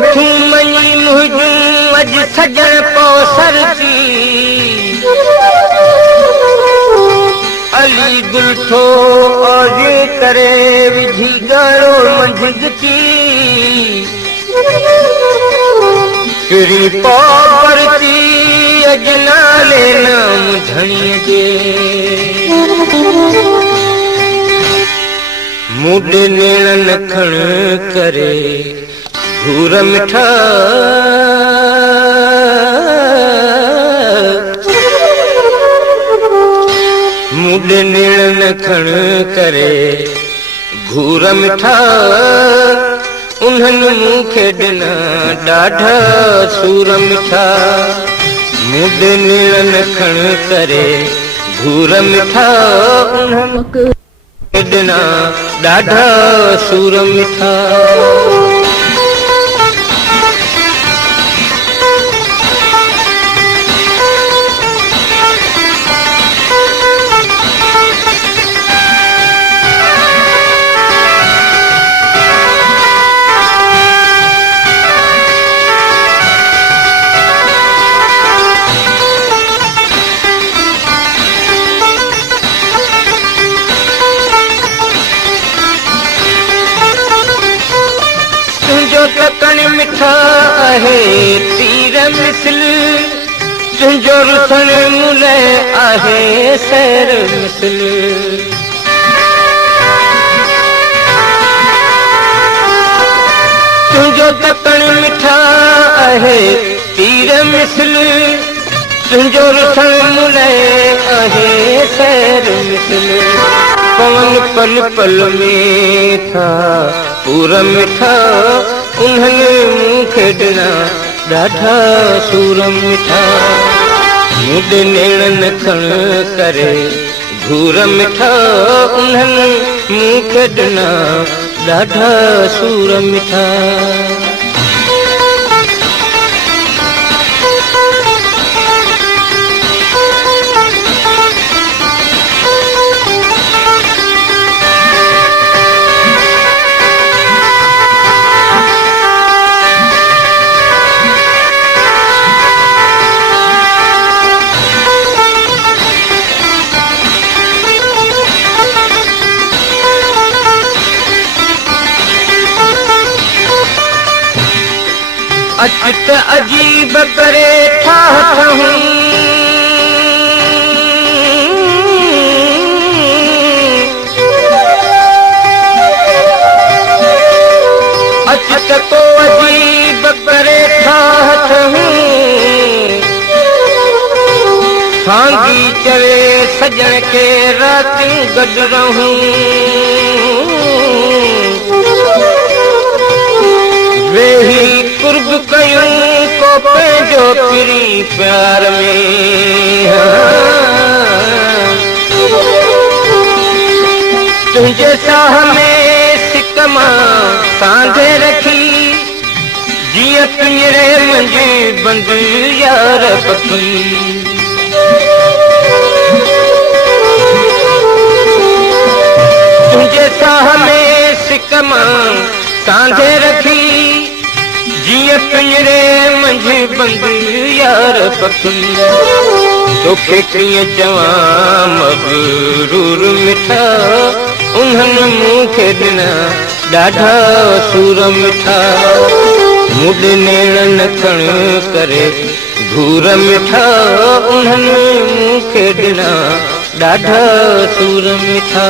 बेठू मई मुझूं अज सजण पौसर थी अली गुलठो औजे करे विझी गाड़ो मंझग थी तेरी पौरती अजनाले नाम धणी जे मुडे नेणन खण करे घूर मिठा मुडे नेणन खण करे घूर मिठा उन्हनि मूंखे ॾिना ॾाढा सूर मिठा मुडे नेणन खण करे घूर मिठा उन्हनि ॾिना ॾाढा सूर मिठा तकण मिठा आहे तीर मिसल तुंहिंजो रुसण मुले आहे सैर मिसल तुंहिंजो तकण मिठा आहे तीर मिसल तुंहिंजो रुसण मुले आहे सैर मिसल पवन पल पल में था पूरा मिठा उन्हनि मूंखे ॾिना ॾाढा सूर मिठा मुडे नेणन खण करे घूर मिठा उन्हनि मूंखे ॾिना ॾाढा सूर मिठा अचित अजीब करे ठाठ हूँ अचित को अजीब करे ठाठ हूँ सांगी चवे सजन के रातियूं गॾु रहूं वेही कुर्ब कयूं को पंहिंजो पिरी प्यार में तुंहिंजे साह में सिक मां सांधे रखी जीअं पिंजरे मंझि बंद यार पखी तुंहिंजे साह में सिक मां सांधे रखी जीअं पिंजरे मंझि बंद यार पखी तोखे कीअं चवां मगरूर मिठा उन्हनि मूंखे ॾिना ॾाढा सूर मिठा मुडे नेणन खण करे घूर मिठा उन्हनि मूंखे ॾिना ॾाढा सूर मिठा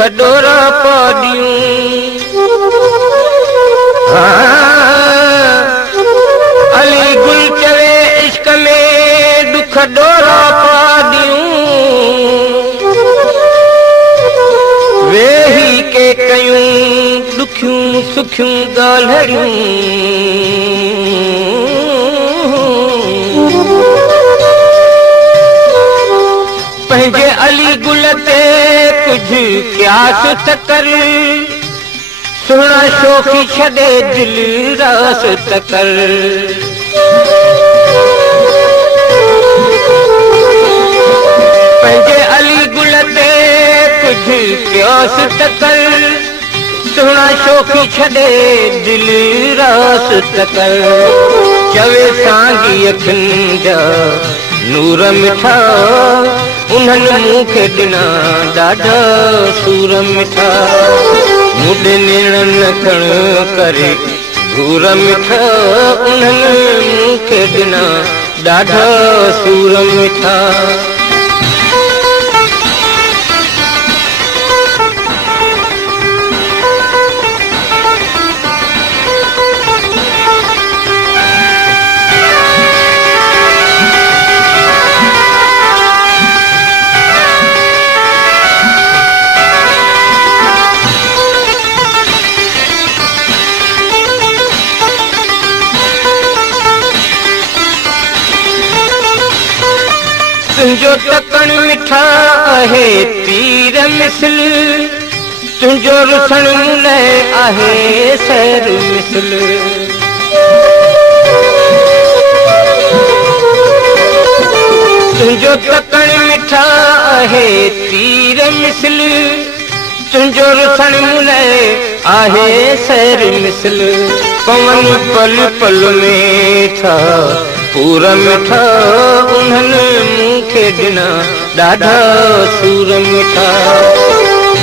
दुख डोरा पाडियूं अली गुल चवे इश्क में दुख डोरा पाडियूं वेही के कयूं दुखियूं सुखियूं ॻाल्हियूं पंहिंजे अली गुल ते कुझु क्यास त कर सुहिणा शोखी छॾे दिल रास त कर पंहिंजे अली गुल ते कुझु क्यास त कर सुहिणा शोखी छॾे दिल रास त कर चवे सांगी अखियुनि जा नूर मिठा उन्हनि मूंखे ॾिना ॾाढा सूर मिठा मुॾे नेणनि खण करे घूर मिठा उन्हनि मूंखे ॾिना ॾाढा सूर मिठा तुंहिंजो तकण मिठा आहे तीर मिसल तुंहिंजो रुसण मुलह आहे सैर मिसल तुंहिंजो तकण मिठा आहे तीर मिसल तुंहिंजो रुसण मुलह आहे सैर मिसल पवन पल पल में था पूरा मिठा उन्हनि मूंखे ॾिना ॾाढा सूर मिठा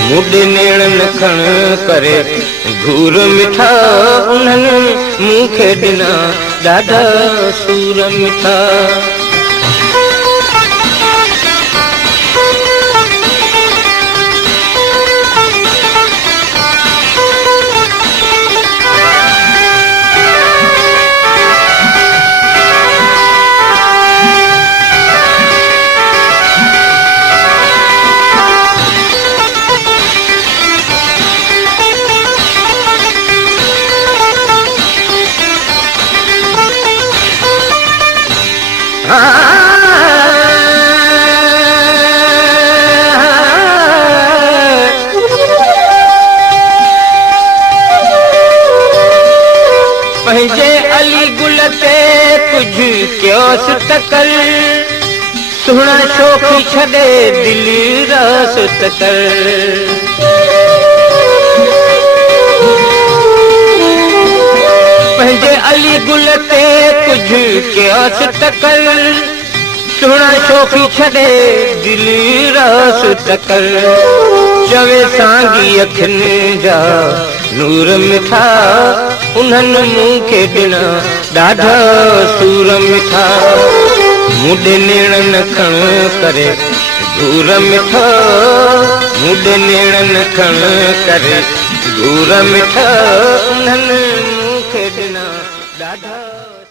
मुॾे नेणनि खण करे घूर मिठा उन्हनि मूंखे ॾिना ॾाढा सूर मिठा पंहिंजे अली गुल ते कुझु क्योस त कर सुहिणा शोखी छॾे दिल रास त कर पंहिंजे अली गुल ते कुझु क्योस त कर सुहिणा शोखी छॾे दिल रास त कर चवे सांगी अखियुनि जा नूर मिठा उन्हनि मूंखे ॾिना ॾाढा सूर मिठा मुॾे नेणनि खण करे घूर मिठा मुॾे नेणनि खण करे घूर मिठा उन्हनि मूंखे ॾिना ॾाढा